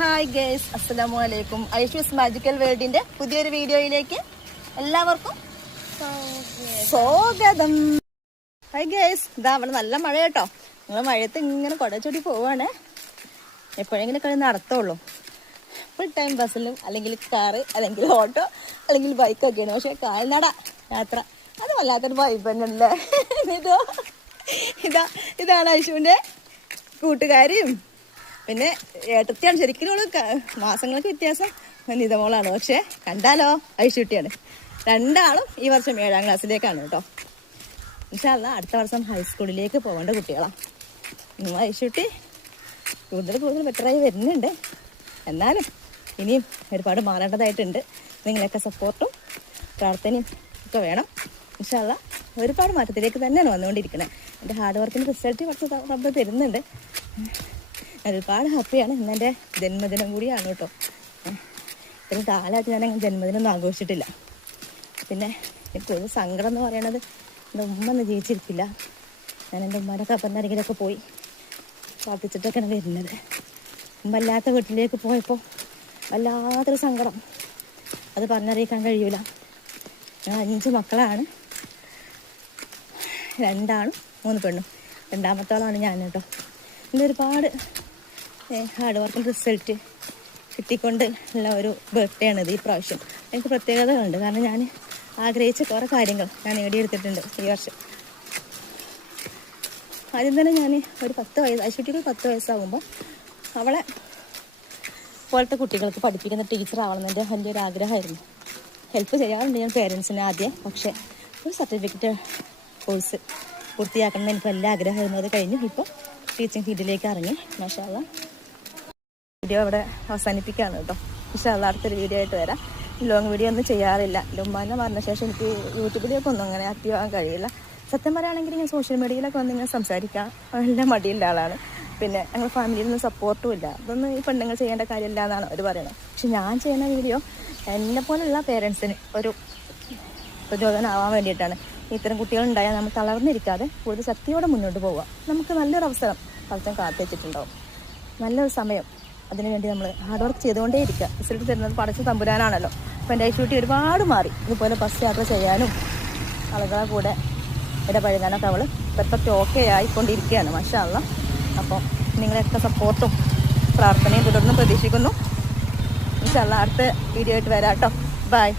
Hi guys അസ്സലാമു അലൈക്കും Aishu's magical വേൾഡിന്റെ പുതിയൊരു വീഡിയോയിലേക്ക് എല്ലാവർക്കും സ്വാഗതം. ഹായ് ഗേസ് ഇതാ അവിടെ നല്ല മഴ കേട്ടോ നിങ്ങൾ മഴയത്ത് ഇങ്ങനെ കൊടച്ചൊടി പോവാണ്. എപ്പോഴെങ്കിലും കളി നടത്തുള്ളൂ. ഫുൾ ടൈം ബസ്സിലും അല്ലെങ്കിൽ കാറ് അല്ലെങ്കിൽ ഓട്ടോ അല്ലെങ്കിൽ ബൈക്കൊക്കെയാണ് പക്ഷേ കാൽനട യാത്ര അത് വല്ലാത്തൊരു വൈബ് തന്നെയല്ലേ? ഇതോ ഇതാ ഇതാണ് ഐഷുവിന്റെ കൂട്ടുകാരിയും. പിന്നെ ഏട്ടത്തിയാണ് ശരിക്കും ഓൾ മാസങ്ങൾക്ക് വ്യത്യാസം. നിതമോളാണ്. പക്ഷെ കണ്ടാലോ? ഐശുട്ടിയാണ് രണ്ടാളും ഈ വർഷം ഏഴാം ക്ലാസ്സിലേക്കാണ് കേട്ടോ. ഇൻഷാല്ല അടുത്ത വർഷം ഹൈസ്കൂളിലേക്ക് പോകേണ്ട കുട്ടികളാണ് ഇന്ന് ഐശുട്ടി കൂടുതൽ കൂടുതൽ ബെറ്ററായി വരുന്നുണ്ട്. എന്നാലും ഇനിയും ഒരുപാട് മാറേണ്ടതായിട്ടുണ്ട്. നിങ്ങളൊക്കെ സപ്പോർട്ടും പ്രാർത്ഥനയും ഒക്കെ വേണം. ഇൻഷാല്ല ഒരുപാട് മാറ്റത്തിലേക്ക് തന്നെയാണ് വന്നുകൊണ്ടിരിക്കുന്നത് എന്റെ ഹാർഡ് വർക്കിന്റെ റിസൾട്ട് കുറച്ച് റബ്ബ് തരുന്നുണ്ട്. ഒരുപാട് ഹാപ്പിയാണ്. ഇന്ന് എന്റെ ജന്മദിനം കൂടിയാണ് കേട്ടോ. ഇത്രയും കാലമായിട്ട് ഞാൻ അങ്ങനെ ജന്മദിനമൊന്നും ആഘോഷിച്ചിട്ടില്ല. പിന്നെ എനിക്ക് ഒരു സങ്കടം എന്ന് പറയണത് എന്റെ ഉമ്മ ഒന്നും ജീവിച്ചിരിക്കില്ല. ഞാൻ എന്റെ ഉമ്മയുടെ കപ്പറിനരികിലൊക്കെ പോയി പ്രാർത്ഥിച്ചിട്ടൊക്കെയാണ് വരുന്നത്. ഉമ്മ അല്ലാത്ത വീട്ടിലേക്ക് പോയപ്പോൾ വല്ലാത്തൊരു സങ്കടം. അത് പറഞ്ഞറിയിക്കാൻ കഴിയൂല. ഞാൻ അഞ്ച് മക്കളാണ്. രണ്ടാണും മൂന്ന് പെണ്ണും. രണ്ടാമത്തോളാണ് ഞാൻ കേട്ടോ. എന്റെ ഒരുപാട് ഹാർഡ് വർക്കിന്റെ റിസൾട്ട് കിട്ടിക്കൊണ്ട് ഉള്ള ഒരു ബർത്ത്ഡേ ആണിത് ഈ പ്രാവശ്യം. എനിക്ക് പ്രത്യേകതകളുണ്ട്. കാരണം ഞാൻ ആഗ്രഹിച്ച കുറേ കാര്യങ്ങൾ ഞാൻ നേടിയെടുത്തിട്ടുണ്ട് ഈ വർഷം. ആദ്യം തന്നെ ഞാൻ ഒരു പത്ത് വയസ്സ് അശ്വതിക്ക് പത്ത് വയസ്സാകുമ്പോൾ അവളെ പോലത്തെ കുട്ടികൾക്ക് പഠിപ്പിക്കുന്ന ടീച്ചർ ആവണം എന്റെ ഒരു ആഗ്രഹമായിരുന്നു. ഹെൽപ്പ് ചെയ്യാറുണ്ട് ഞാൻ പേരൻസിന് ആദ്യം. പക്ഷേ ഒരു സർട്ടിഫിക്കറ്റ് കോഴ്സ് പൂർത്തിയാക്കണം എന്ന് എനിക്ക് വലിയ ആഗ്രഹമായിരുന്നു. അത് കഴിഞ്ഞു ഇപ്പോൾ ടീച്ചിങ് ഫീൽഡിലേക്ക് ഇറങ്ങി. മാഷാല്ല വീഡിയോ അവിടെ അവസാനിപ്പിക്കുകയാണ് കേട്ടോ. ഇഷ്ടമുള്ള അടുത്തൊരു വീഡിയോ ആയിട്ട് വരാം. ലോങ് വീഡിയോ ഒന്നും ചെയ്യാറില്ല. ഉമ്മാനെ പറഞ്ഞ ശേഷം എനിക്ക് ഒക്കെ ഒന്നും അങ്ങനെ ആക്റ്റീവ് ആകാൻ കഴിയില്ല. സത്യം പറയുകയാണെങ്കിൽ ഞാൻ സോഷ്യൽ മീഡിയയിലൊക്കെ വന്ന് ഇങ്ങനെ സംസാരിക്കാൻ നല്ല മടിയുള്ള ആളാണ്. പിന്നെ ഞങ്ങൾ ഫാമിലിയിൽ നിന്ന് സപ്പോർട്ടും ഇല്ല. അതൊന്നും ഈ പെണ്ണുങ്ങൾ ചെയ്യേണ്ട കാര്യമില്ല എന്നാണ് അവർ പറയുന്നത്. പക്ഷെ ഞാൻ ചെയ്യുന്ന വീഡിയോ എന്നെ പോലുള്ള പേരൻസിന് ഒരു പ്രചോദനമാവാൻ വേണ്ടിയിട്ടാണ്. ഇത്തരം കുട്ടികളുണ്ടായാൽ നമ്മൾ തളർന്നിരിക്കാതെ കൂടുതൽ ശക്തിയോടെ മുന്നോട്ട് പോവുക. നമുക്ക് നല്ലൊരു അവസരം പലത്തും കാത്തു വെച്ചിട്ടുണ്ടാവും നല്ലൊരു സമയം അതിനുവേണ്ടി നമ്മൾ ഹാർഡ് വർക്ക് ചെയ്തുകൊണ്ടേ ഇരിക്കുക റിസൾട്ട് തരുന്നത് പടച്ച തമ്പുരാനാണല്ലോ. അപ്പോൾ എന്റെ ഐശ്വട്ടി ഒരുപാട് മാറി. ഇതുപോലെ ബസ് യാത്ര ചെയ്യാനും ആളുകളെ കൂടെ ഇടപഴകാനൊക്കെ അവൾ പെർഫെക്റ്റ് ഓക്കെ ആയിക്കൊണ്ടിരിക്കുകയാണ് മഷാള്ള അപ്പോൾ നിങ്ങളെയൊക്കെ സപ്പോർട്ടും പ്രാർത്ഥനയും തുടർന്നും പ്രതീക്ഷിക്കുന്നു. മഷാള്ള അടുത്ത വീഡിയോ ആയിട്ട് വരാം കേട്ടോ. ബൈ